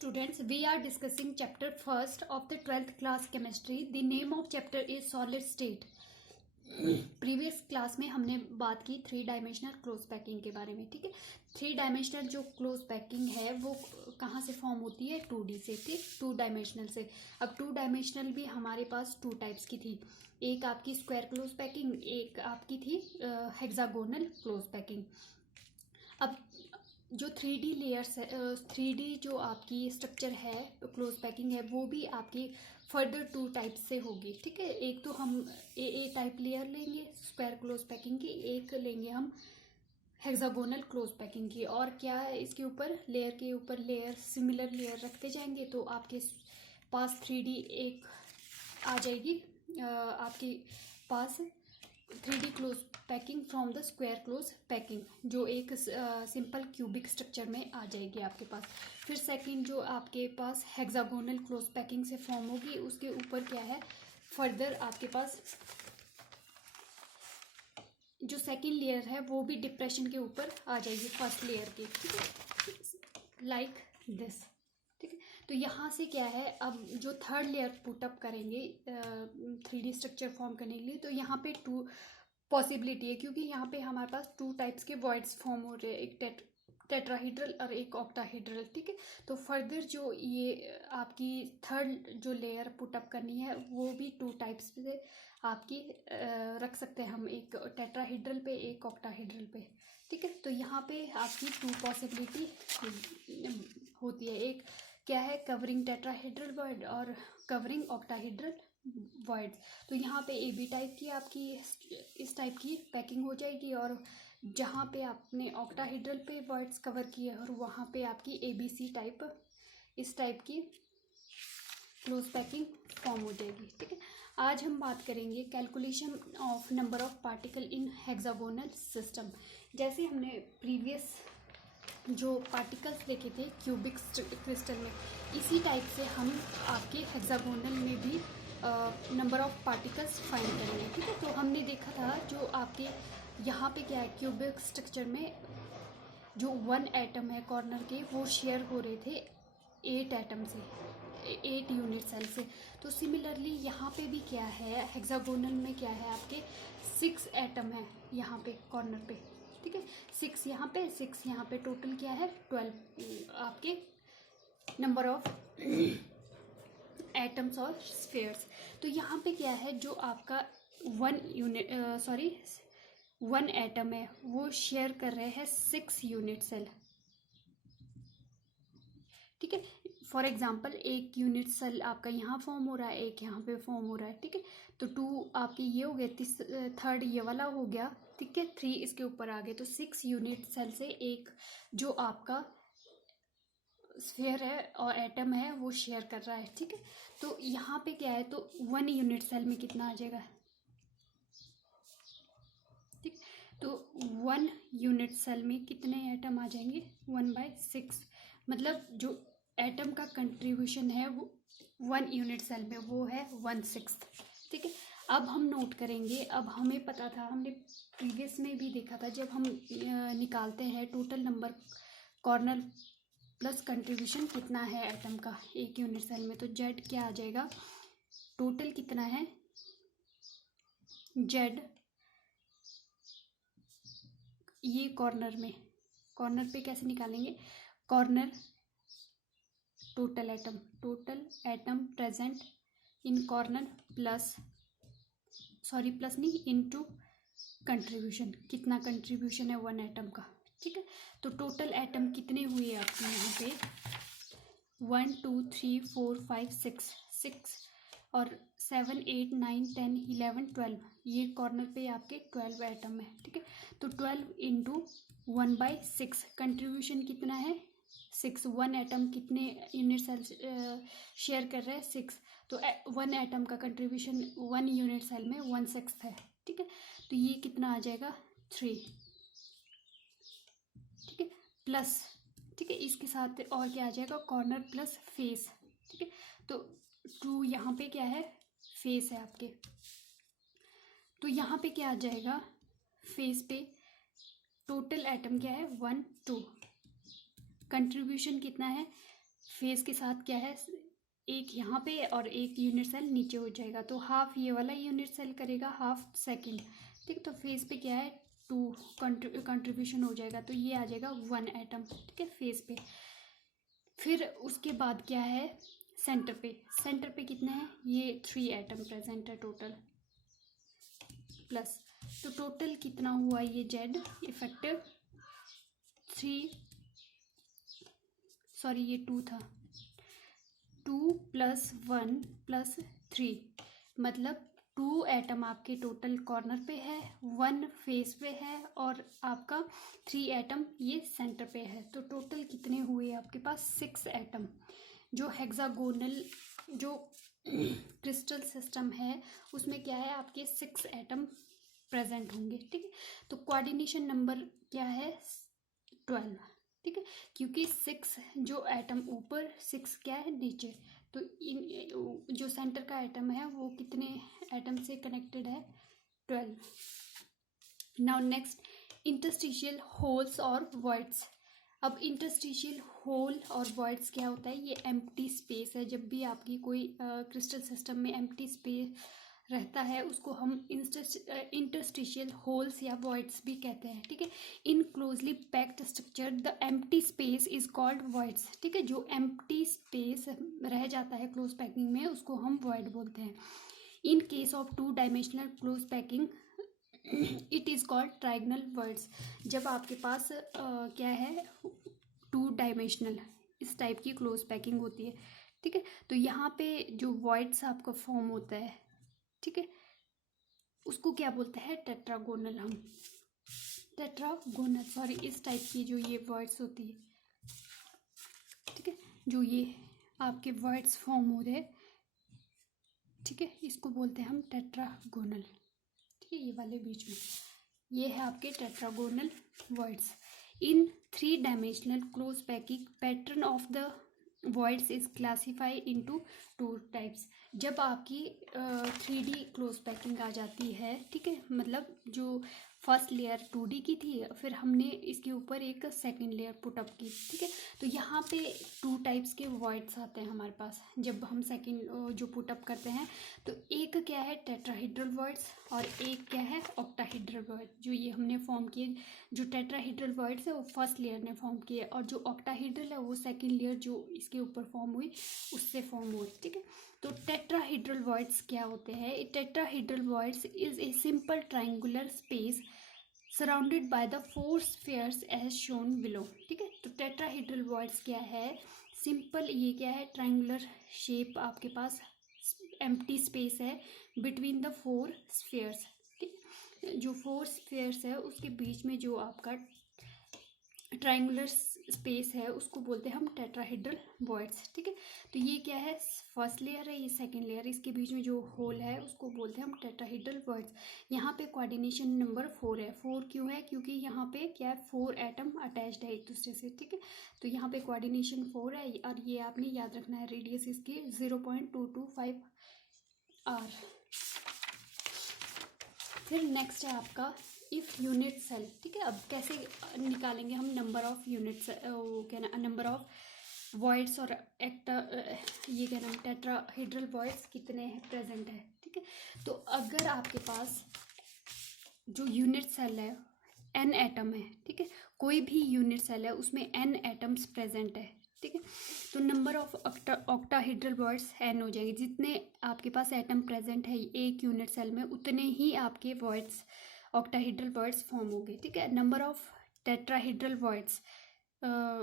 students, we are discussing chapter first of the 12th class chemistry. The name of chapter is solid state. Previous class में हमने बात की three dimensional close packing के बारे में. ठीक है, थ्री डायमेंशनल जो क्लोज पैकिंग है वो कहाँ से फॉर्म होती है? 2D से. ठीक, टू डायमेंशनल से. अब टू डायमेंशनल भी हमारे पास टू टाइप्स की थी. एक आपकी स्क्वायर क्लोज पैकिंग, एक आपकी थी हेक्सागोनल क्लोज पैकिंग. अब जो 3D लेयर्स है, 3D जो आपकी स्ट्रक्चर है क्लोज पैकिंग है, वो भी आपकी फर्दर टू टाइप से होगी. ठीक है, एक तो हम ए टाइप लेयर लेंगे स्क्वायर क्लोज पैकिंग की, एक लेंगे हम हेक्सागोनल क्लोज पैकिंग की. और क्या है, इसके ऊपर लेयर के ऊपर लेयर सिमिलर लेयर रखते जाएंगे तो आपके पास 3D एक आ जाएगी. आपके पास 3D close packing from the square close packing, जो एक सिंपल क्यूबिक स्ट्रक्चर में आ जाएगी आपके पास. फिर सेकंड जो आपके पास हेक्सागोनल क्लोज पैकिंग से फॉर्म होगी, उसके ऊपर क्या है, फर्दर आपके पास जो सेकंड लेयर है वो भी डिप्रेशन के ऊपर आ जाएगी फर्स्ट लेयर के. ठीक है, लाइक दिस. ठीक है, तो यहाँ से क्या है, अब जो थर्ड लेयर पुटअप करेंगे 3D स्ट्रक्चर फॉर्म करने के लिए, तो यहाँ पे टू पॉसिबिलिटी है, क्योंकि यहाँ पे हमारे पास टू टाइप्स के वॉइड्स फॉर्म हो रहे हैं, एक टेट्राहीड्रल और एक ऑक्टाहीड्रल. ठीक है, तो फर्दर जो ये आपकी थर्ड जो लेयर पुटअप करनी है वो भी टू टाइप्स से आपकी रख सकते हैं हम, एक टेट्राहीड्रल पे, एक ऑक्टाहीड्रल पे. ठीक है, तो यहाँ पे आपकी टू पॉसिबिलिटी होती है. एक क्या है, कवरिंग टेट्राहेड्रल वॉइड और कवरिंग ऑक्टाहेड्रल वॉइड. तो यहाँ पे AB टाइप की आपकी इस टाइप की पैकिंग हो जाएगी, और जहाँ पे आपने ऑक्टाहेड्रल पे वॉइड्स कवर किए और वहाँ पे आपकी ABC टाइप इस टाइप की क्लोज पैकिंग फॉर्म हो जाएगी. ठीक है, आज हम बात करेंगे calculation of number of particle in hexagonal system. जैसे हमने प्रीवियस जो पार्टिकल्स देखे थे क्यूबिक क्रिस्टल में, इसी टाइप से हम आपके हेक्सागोनल में भी नंबर ऑफ पार्टिकल्स फाइंड करेंगे. ठीक है, तो हमने देखा था जो आपके यहाँ पे क्या है, क्यूबिक स्ट्रक्चर में जो 1 एटम है कॉर्नर के, वो शेयर हो रहे थे 8 एटम से, 8 यूनिट सेल से. तो सिमिलरली यहाँ पे भी क्या है, हेक्सागोनल में क्या है, आपके 6 एटम है यहाँ पे कॉर्नर पे. ठीक है, 6 यहाँ पे, 6 यहाँ पे, टोटल क्या है 12 आपके नंबर ऑफ एटम्स और स्फीयर्स. तो यहाँ पे क्या है, जो आपका 1 एटम है वो शेयर कर रहे हैं 6 यूनिट सेल. ठीक है, फॉर एग्जांपल एक यूनिट सेल आपका यहाँ फॉर्म हो रहा है, एक यहाँ पे फॉर्म हो रहा है. ठीक है, तो 2 आपके ये हो गए, थर्ड ये वाला हो गया. ठीक है, 3 इसके ऊपर आ गए, तो 6 यूनिट सेल से एक जो आपका स्फीयर है और एटम है वो शेयर कर रहा है. ठीक है, तो यहाँ पे क्या है, तो 1 यूनिट सेल में कितना आ जाएगा. ठीक, तो 1 यूनिट सेल में कितने एटम आ जाएंगे, 1/6. मतलब जो एटम का कंट्रीब्यूशन है वो 1 यूनिट सेल में वो है 1/6. ठीक है, अब हम नोट करेंगे. अब हमें पता था, हमने प्रीवियस में भी देखा था, जब हम निकालते हैं total number corner plus contribution कितना है एटम का एक यूनिट सेल में, तो जेड क्या आ जाएगा, टोटल कितना है जेड ये कॉर्नर में. कॉर्नर पे कैसे निकालेंगे, corner total atom present in corner plus नहीं, इनटू कंट्रीब्यूशन, कितना कंट्रीब्यूशन है 1 एटम का. ठीक है, तो टोटल एटम कितने हुए आपके यहाँ पे, 1 2 3 4 5 6 और 7 8 9 10 11 12, ये कॉर्नर पे आपके 12 एटम है. ठीक है, तो 12 इंटू 1/6, कंट्रीब्यूशन कितना है 6. 1 एटम कितने यूनिट सेल शेयर कर रहे हैं 6, तो 1 एटम का कंट्रीब्यूशन 1 यूनिट सेल में 1/6 है. ठीक है, तो ये कितना आ जाएगा 3. ठीक है, प्लस, ठीक है, इसके साथ और क्या आ जाएगा, कॉर्नर प्लस फेस. ठीक है, तो 2 यहाँ पे क्या है, फेस है आपके, तो यहाँ पे क्या आ जाएगा, फेस पे टोटल एटम क्या है 1 2, कंट्रीब्यूशन कितना है फेस के साथ क्या है, एक यहाँ पे और एक यूनिट सेल नीचे हो जाएगा, तो हाफ ये वाला यूनिट सेल करेगा, हाफ सेकंड। ठीक, तो फेस पे क्या है, 2 कंट्रीब्यूशन हो जाएगा, तो ये आ जाएगा 1 एटम। ठीक है, फेस पे। फिर उसके बाद क्या है, सेंटर पे। सेंटर पे कितना है, ये 3 एटम प्रेजेंट है टोटल, प्लस, तो टोटल कितना हुआ ये जेड इफेक्टिव 3, सॉरी ये 2 था, 2 + 1 + 3, मतलब 2 एटम आपके टोटल कॉर्नर पे है, 1 फेस पे है, और आपका 3 एटम ये सेंटर पे है। तो टोटल कितने हुए आपके पास, 6 एटम। जो हेक्सागोनल जो क्रिस्टल सिस्टम है उसमें क्या है, आपके 6 एटम प्रेजेंट होंगे। ठीक है, तो कोऑर्डिनेशन नंबर क्या है, 12। ठीक है, क्योंकि 6 जो एटम ऊपर, 6 क्या है नीचे, तो इन जो सेंटर का एटम है वो कितने एटम से कनेक्टेड है, 12। नाउ नेक्स्ट, इंटरस्टिशियल होल्स और वॉइड्स। अब इंटरस्टिशियल होल और वॉइड्स क्या होता है, ये एम्प्टी स्पेस है। जब भी आपकी कोई क्रिस्टल सिस्टम में एम्प्टी स्पेस रहता है उसको हम इंटरस्टिशियल होल्स या वॉइड्स भी कहते हैं। ठीक है, in closely packed structure the empty space is called voids. ठीक है, जो एम्प्टी स्पेस रह जाता है क्लोज पैकिंग में उसको हम वॉइड बोलते हैं। In case of 2 dimensional close packing it is called trigonal voids. जब आपके पास क्या है, 2 डायमेंशनल इस टाइप की क्लोज पैकिंग होती है। ठीक है, तो यहाँ पे जो वॉइड्स आपका फॉर्म होता है, ठीक है, उसको क्या बोलते हैं, टेट्रागोनल। हम टेट्रागोनल, सॉरी, इस टाइप की जो ये वॉइड्स होती है, ठीक है, जो ये आपके वॉइड्स फॉर्म हो रहे हैं, ठीक है, इसको बोलते हैं हम टेट्रागोनल। ठीक है, ये वाले बीच में ये है आपके tetragonal voids. In 3 dimensional close packing pattern of the voids is classify into 2 types. जब आपकी 3D क्लोज पैकिंग आ जाती है, ठीक है, मतलब जो फर्स्ट लेयर 2D की थी, फिर हमने इसके ऊपर एक सेकंड लेयर पुटअप की। ठीक है, तो यहाँ पे 2 टाइप्स के वॉइड्स आते हैं हमारे पास जब हम सेकंड जो पुटअप करते हैं। तो एक क्या है टेट्राहेड्रल वॉइड्स और एक क्या है ऑक्टाहेड्रल वॉइड। जो ये हमने फॉर्म किए, जो टेट्राहेड्रल वॉइड्स है वो फर्स्ट लेयर ने फॉर्म किए, और जो ऑक्टाहेड्रल है वो सेकंड लेयर जो इसके ऊपर फॉर्म हुई उससे फॉर्म हुई। ठीक है, तो टेट्राहेड्रल वॉइड्स क्या होते हैं, tetrahedral voids is a simple triangular space surrounded by the 4 spheres as shown below. ठीक है, तो टेट्राहेड्रल वॉइड्स क्या है, सिंपल, ये क्या है, ट्राइंगुलर शेप, आपके पास एम्प्टी स्पेस है बिटवीन द 4 स्फीयर्स। ठीक, जो 4 स्फीयर्स है उसके बीच में जो आपका ट्राइंगुलर स्पेस है उसको बोलते हैं हम टेट्राहेड्रल वॉइड्स। ठीक है, तो ये क्या है, फर्स्ट लेयर है, ये सेकंड लेयर, इसके बीच में जो होल है उसको बोलते हैं हम टेट्राहेड्रल वॉइड्स। यहाँ पे कोऑर्डिनेशन नंबर 4 है। 4 क्यों है, क्योंकि यहाँ पे क्या है, 4 एटम अटैच्ड है एक दूसरे से। ठीक है, तो यहाँ पे कोऑर्डिनेशन 4 है, और ये आपने याद रखना है, रेडियस इसकी 0.225 आर। फिर नेक्स्ट है आपका इफ यूनिट सेल। ठीक है, अब कैसे निकालेंगे हम नंबर ऑफ यूनिट्स, वो क्या ना, नंबर ऑफ वॉइड्स और ये क्या नाम, टेट्राहेड्रल वॉइड्स कितने हैं प्रेजेंट है। ठीक है, तो अगर आपके पास जो यूनिट सेल है n एटम है, ठीक है, कोई भी यूनिट सेल है उसमें n एटम्स प्रेजेंट है। ठीक है, तो number of octahedral voids n हो जाएंगे। जितने आपके पास एटम प्रेजेंट है एक यूनिट सेल में उतने ही आपके वॉइड्स, ऑक्टाहेड्रल वॉइड्स फॉर्म होंगे। ठीक है, number of tetrahedral voids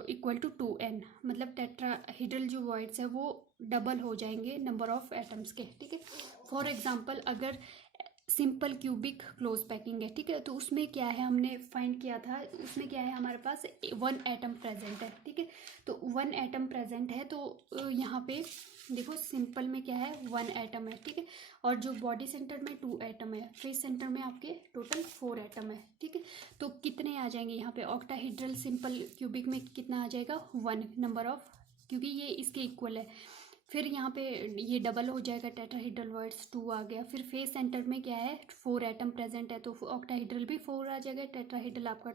equal to 2n, मतलब टेट्राहेड्रल जो वॉइड्स है वो डबल हो जाएंगे नंबर ऑफ एटम्स के। ठीक है, फॉर एग्जांपल अगर सिंपल क्यूबिक क्लोज पैकिंग है, ठीक है, तो उसमें क्या है, हमने फाइंड किया था, उसमें क्या है, हमारे पास 1 एटम प्रेजेंट है। ठीक है, तो 1 एटम प्रेजेंट है, तो यहाँ पे देखो सिंपल में क्या है, 1 एटम है। ठीक है, और जो बॉडी सेंटर में 2 एटम है, फेस सेंटर में आपके टोटल 4 एटम है। ठीक है, तो कितने आ जाएंगे यहाँ पे, ऑक्टाहेड्रल सिंपल क्यूबिक में कितना आ जाएगा, 1 नंबर ऑफ, क्योंकि ये इसके इक्वल है। फिर यहाँ पे ये डबल हो जाएगा, टेट्राहेड्रल वॉइड्स 2 आ गया। फिर फेस सेंटर में क्या है, 4 एटम प्रेजेंट है, तो ऑक्टाहेड्रल भी 4 आ जाएगा, टेट्राहेड्रल आपका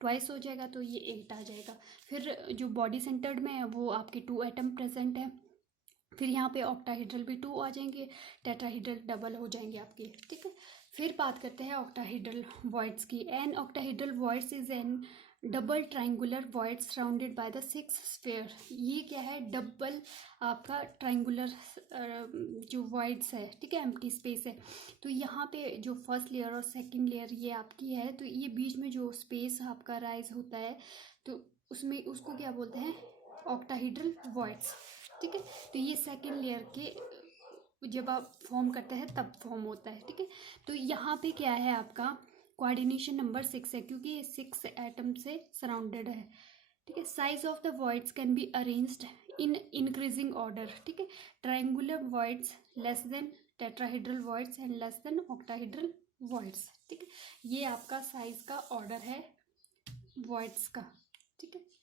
ट्वाइस हो जाएगा, तो ये 8 आ जाएगा। फिर जो बॉडी सेंटर्ड में है वो आपके 2 एटम प्रेजेंट है, फिर यहाँ पे ऑक्टाहेड्रल भी 2 आ जाएंगे, टेट्राहेड्रल डबल हो जाएंगे आपके, ठीक है। फिर बात करते हैं ऑक्टाहेड्रल वॉइड्स की। An octahedral voids is an double triangular void surrounded by the 6 sphere. ये क्या है, डबल आपका ट्राइंगुलर जो वॉइड्स है, ठीक है, एम्प्टी स्पेस है। तो यहाँ पे जो फर्स्ट लेयर और सेकंड लेयर ये आपकी है, तो ये बीच में जो स्पेस आपका राइज होता है, तो उसमें उसको क्या बोलते हैं, ऑक्टाहेड्रल वॉइड्स, ठीक है। तो ये सेकंड लेयर के जब आप फॉर्म करते हैं तब फॉर्म होता है, ठीक है। तो यहाँ पे क्या है, आपका कोऑर्डिनेशन नंबर 6 है, क्योंकि ये 6 एटम से सराउंडेड है, ठीक है। Size of the voids can be arranged in increasing order, ठीक है। Triangular voids less than tetrahedral voids and less than octahedral voids, ठीक है। ये आपका साइज का ऑर्डर है वॉइड्स का, ठीक है।